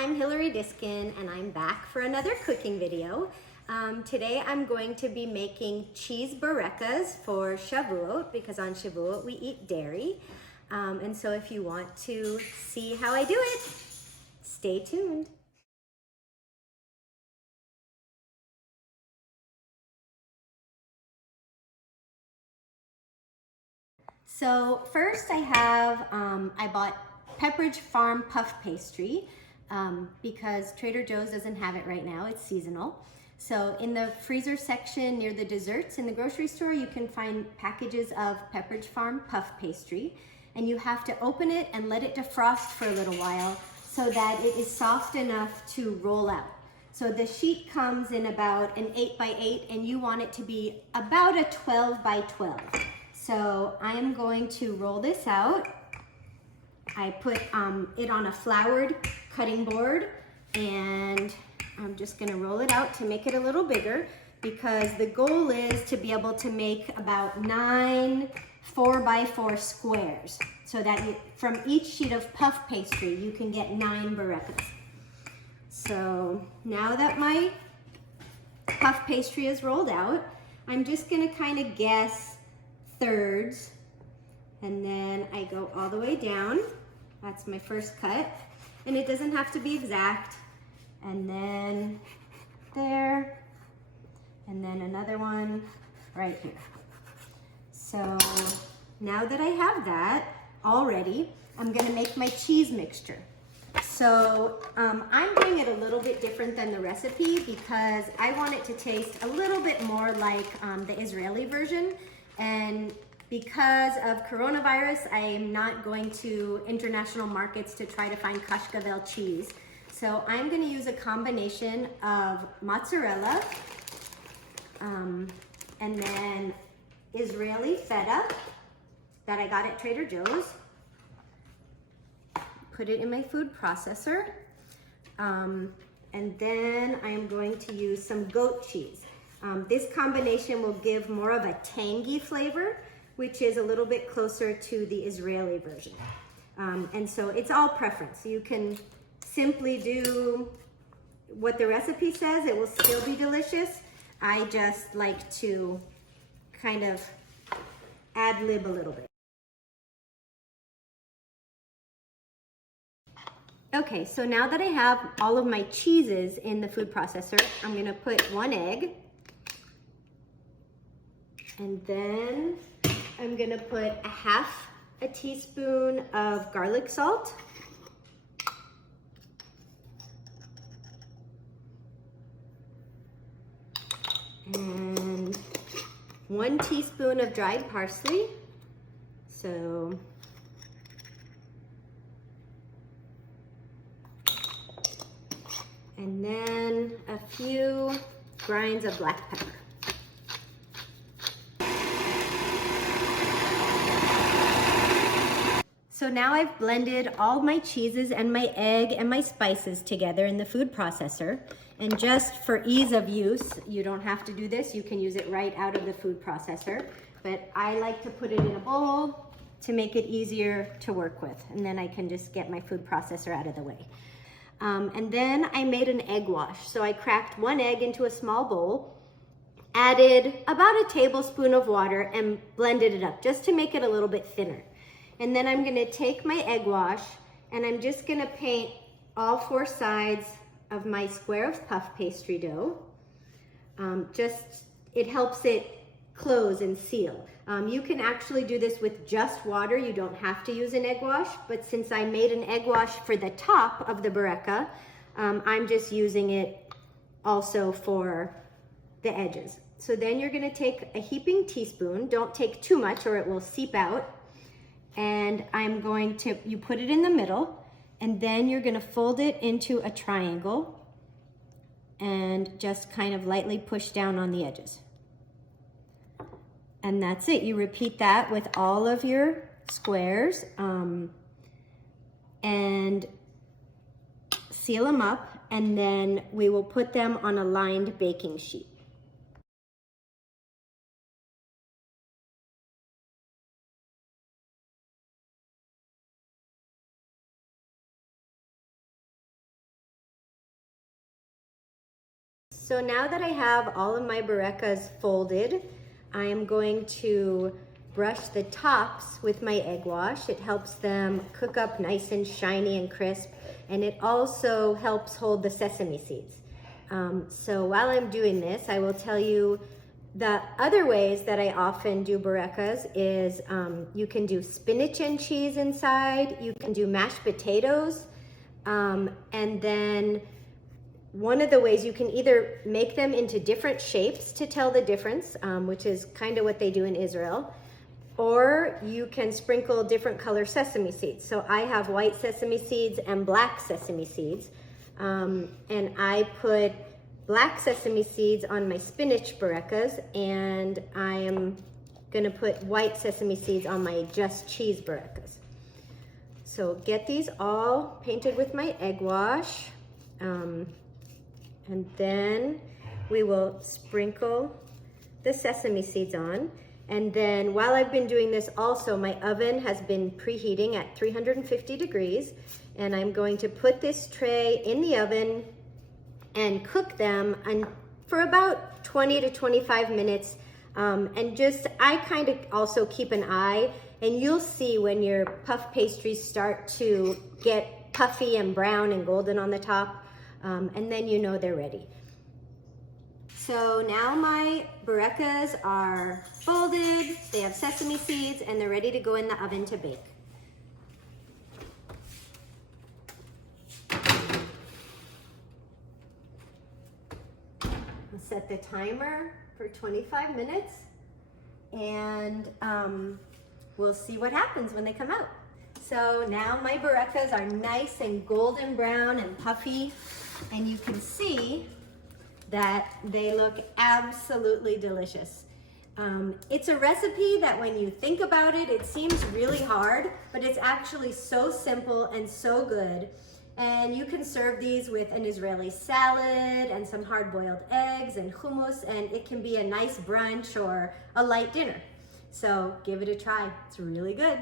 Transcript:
I'm Hilary Diskin and I'm back for another cooking video. Today I'm going to be making cheese Bourekas for Shavuot because on Shavuot we eat dairy. And so if you want to see how I do it, stay tuned. So first I bought Pepperidge Farm puff pastry because Trader Joe's doesn't have it right now, it's seasonal. So in the freezer section near the desserts in the grocery store, you can find packages of Pepperidge Farm puff pastry, and you have to open it and let it defrost for a little while so that it is soft enough to roll out. So the sheet comes in about an 8 by 8 and you want it to be about a 12 by 12. So I'm going to roll this out. I put it on a floured cutting board and I'm just gonna roll it out to make it a little bigger because the goal is to be able to make about 9 4 by 4 squares so that from each sheet of puff pastry you can get 9 Bourekas. So now that my puff pastry is rolled out, I'm just gonna kind of guess thirds, and then I go all the way down. That's my first cut, and it doesn't have to be exact. And then there, and then another one right here. So now that I have that all ready, I'm gonna make my cheese mixture. So I'm doing it a little bit different than the recipe because I want it to taste a little bit more like the Israeli version. And because of coronavirus, I am not going to international markets to try to find kashkavel cheese. So I'm going to use a combination of mozzarella and then Israeli feta that I got at Trader Joe's. Put it in my food processor. And then I am going to use some goat cheese. This combination will give more of a tangy flavor, which is a little bit closer to the Israeli version. And so it's all preference. You can simply do what the recipe says. It will still be delicious. I just like to kind of ad-lib a little bit. Okay, so now that I have all of my cheeses in the food processor, I'm gonna put 1 egg. And then I'm gonna put a half a teaspoon of garlic salt. And 1 teaspoon of dried parsley. So and then a few grinds of black pepper. So now I've blended all my cheeses and my egg and my spices together in the food processor. And just for ease of use, you don't have to do this. You can use it right out of the food processor. But I like to put it in a bowl to make it easier to work with. And then I can just get my food processor out of the way. And then I made an egg wash. So I cracked 1 egg into a small bowl, added about a tablespoon of water and blended it up just to make it a little bit thinner. And then I'm gonna take my egg wash and I'm just gonna paint all 4 sides of my square of puff pastry dough. It helps it close and seal. You can actually do this with just water. You don't have to use an egg wash, but since I made an egg wash for the top of the Boureka, I'm just using it also for the edges. So then you're gonna take a heaping teaspoon. Don't take too much or it will seep out. And you put it in the middle, and then you're gonna fold it into a triangle and just kind of lightly push down on the edges. And that's it. You repeat that with all of your squares and seal them up, and then we will put them on a lined baking sheet. So now that I have all of my Bourekas folded, I am going to brush the tops with my egg wash. It helps them cook up nice and shiny and crisp, and it also helps hold the sesame seeds. So while I'm doing this, I will tell you the other ways that I often do Bourekas is you can do spinach and cheese inside, you can do mashed potatoes, and then one of the ways you can either make them into different shapes to tell the difference, which is kind of what they do in Israel, or you can sprinkle different color sesame seeds. So I have white sesame seeds and black sesame seeds, and I put black sesame seeds on my spinach Bourekas, and I am gonna put white sesame seeds on my just cheese Bourekas. So get these all painted with my egg wash, and then we will sprinkle the sesame seeds on. And then while I've been doing this also, my oven has been preheating at 350 degrees, and I'm going to put this tray in the oven and cook them for about 20 to 25 minutes. And just, I kind of also keep an eye, and you'll see when your puff pastries start to get puffy and brown and golden on the top, and then you know they're ready. So now my Bourekas are folded, they have sesame seeds, and they're ready to go in the oven to bake. I'll set the timer for 25 minutes, and we'll see what happens when they come out. So now my Bourekas are nice and golden brown and puffy, and you can see that they look absolutely delicious. It's a recipe that when you think about it, it seems really hard, but it's actually so simple and so good. And you can serve these with an Israeli salad and some hard-boiled eggs and hummus, and it can be a nice brunch or a light dinner. So give it a try, it's really good.